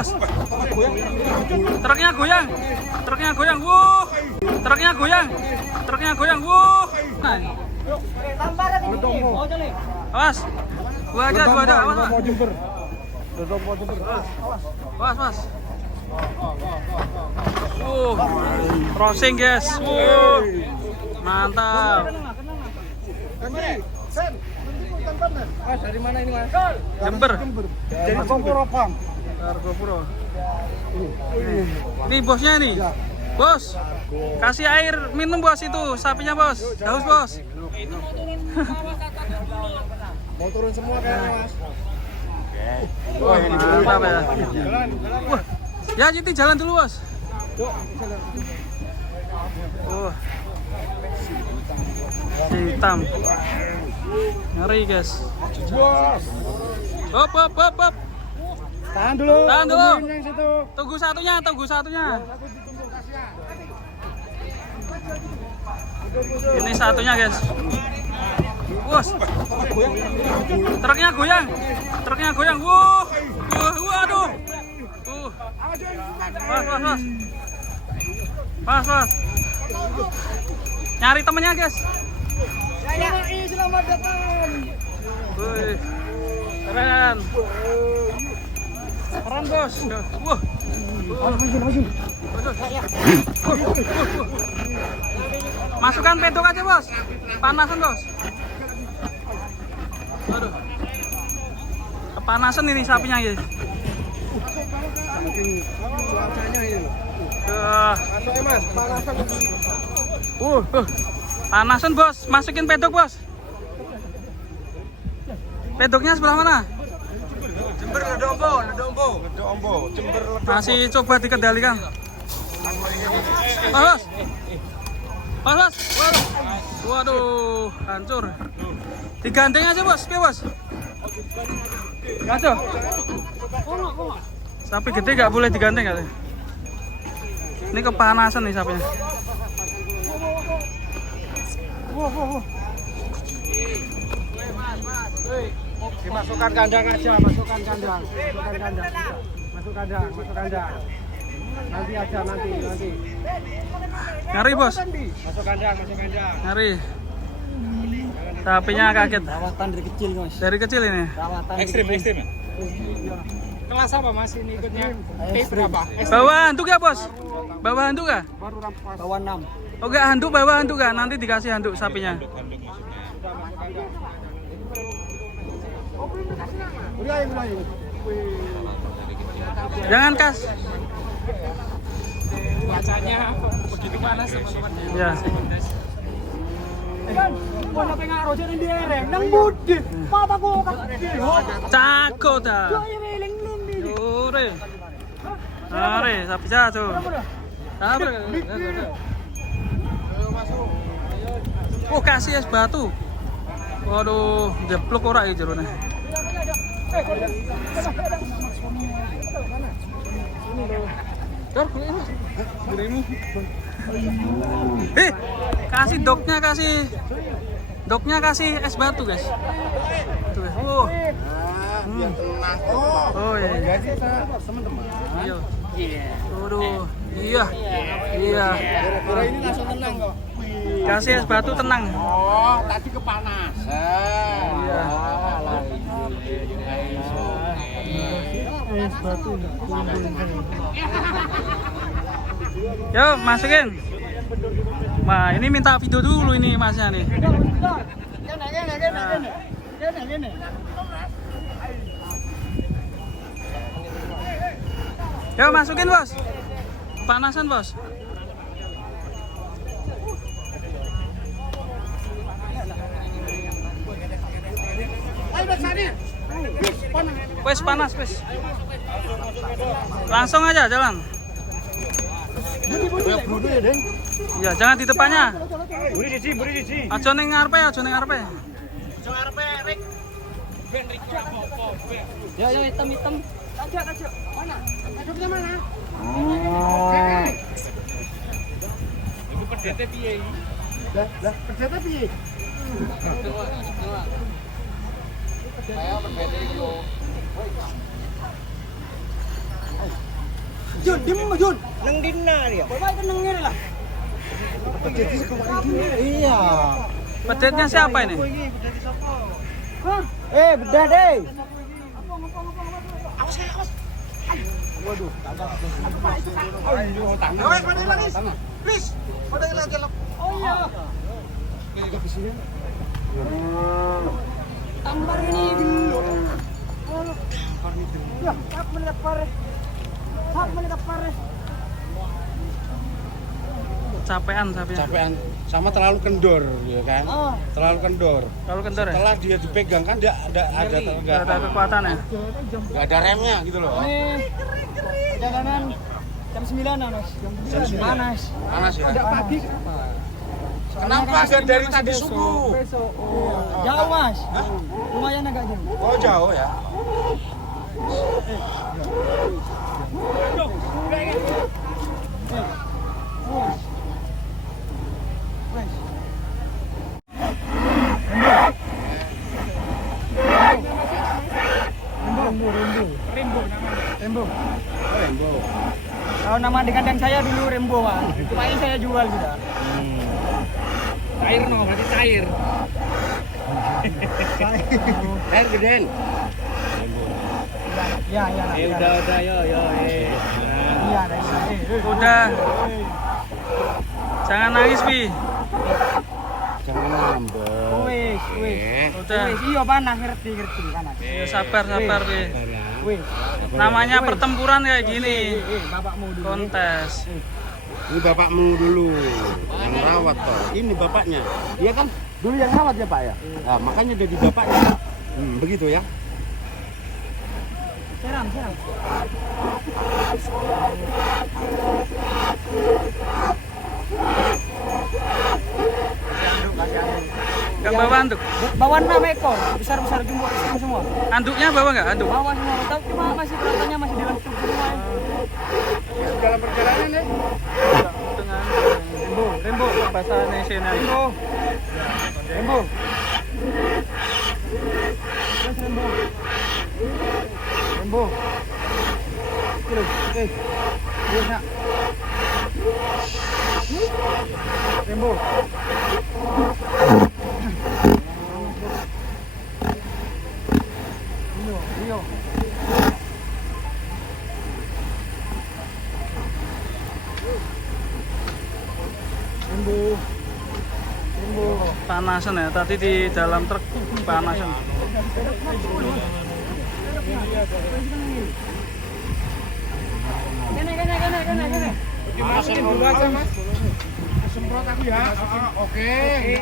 bos. Truknya goyang. Truknya goyang. Wuh. Truknya goyang. Truknya goyang. Wuh. Nah. Awas. Gua aja. Awas. Awas. Crossing guys. Mantap. Dari mana ini mas? Jember. Dari Argopuro bang. Argopuro. Ini bosnya nih. Bos, kasih air minum bos itu sapinya bos. Haus bos. Mau turun semua kayaknya mas. Wah, mantap ya. Wah, ya Citi jalan dulu bos. Hitam. Ngeri guys. Hop. Tahan dulu. Tunggu satunya. Ini satunya guys. Bos. Truknya goyang. Waduh. Pas. Nyari temennya guys. Selamat datang. Wih, keren bos. Wah. Masukkan pedok aja bos. Panasan bos. Aduh. Kepanasan ini sapinya ya. Cuacanya ini. Masuk mas, panasan. Panasan bos. Masukin pedok bos. Pedoknya sebelah mana? Jember Ledombo. Jember Ledombo. Masih coba dikendalikan. Mas. Waduh, hancur. Digandeng aja bos, oke bos. Aduh. Sapi gede nggak boleh digandeng katanya. Ini kepanasan nih sapinya. Dimasukkan kandang aja, masukkan kandang. Nanti aja. Ngeri bos. Masuk kandang. Ngeri. Sapinya kaget. Rawatan dari kecil mas. Dari kecil ini. Rawatan. Ekstrim. Kelas apa mas ini ikutnya? Ekstrim. Bawa handuk ya bos? Bawa handuk ya? Baru rampas. Bawa 6. Oh enggak handuk, bawa handuk kan? Nanti dikasih handuk sapinya. Mulai. Jangan kas. Cuacanya begitu panas teman-teman. Ya. Kan, kalau pengaruh jadi dereng, nang budi, papaku Cago dah. Ore. Are, sapi jatuh. Sabar. Oh, kasih es batu. Waduh, jeblok ora iki jerone. Kasih doknya kasih es batu guys. Tuh, oh. Oh iya. Iya. Waduh, iya. Gara-gara ini langsung tenang kok. Kasih es batu tenang. Oh, tadi kepanasan. Iya. Es batu. Yo, masukin. Wah, ini minta video dulu ini masnya nih. Yo, masukin bos. Panasan bos. Wes panas wes. Langsung aja jalan. Iya, jangan di depannya. Buri cici. Aja ning ngarepe. Ya, yang hitam. Tajak. Mana? Tajuknya mana? Iku pedete piye iki? Lah, pedete piye? Saya pedete yo. Jun, di mana Jun? Nang dina dia. Bapak itu nang ngene lah. Iya. Pedetnya siapa ini? Hah? Bedah deh. Waduh, oh iya. Tampar ini dulu. Ya, hak mendapat. Capean. Sama terlalu kendor ya kan. Terlalu kendor. Kalau kendor ya? Setelah dia dipegang kan dia ada Nggak ada kekuatan ya? nggak ada remnya gitu loh. Perjalanan jam 9 Mas. Jam 9. Panas. Panas ya. Udah pagi. Kenapa dari tadi subuh? Jauh Mas. Lumayan agak jauh. Oh jauh ya. Rembo. Kalau nama di kandang saya dulu Rembo Mas. Kemarin saya jual juga. Cair no, berarti cair. Cair gedean. Ya. Udah yo. Iya, Udah. Jangan nangis, Bi. Jangan ngambek. Wis. Udah. Iya panas ngerti panas. Ya, sabar, Bi. Wis. Namanya pertempuran kayak gini. Bapakmu dulu. Kontes. Ini bapakmu dulu yang rawat toh. Ini bapaknya. Dia kan dulu yang rawat ya Pak ya. Nah, makanya jadi bapaknya. Begitu ya. Seram. Gak bawa anduk? Bawa 6 ekor, besar jumbo semua. Anduknya bawa nggak anduk? Bawa semua, tapi cuma masih perawatannya masih dilentuk semua. Dalam perjalanan ya. Dengan Rembo bahasa Indonesia. Rembo. Rembo. Rio. Panasan ya, tadi di dalam truk panasan. Gini. Dimasukin dulu aja Mas. Semprot aku ya. Oke.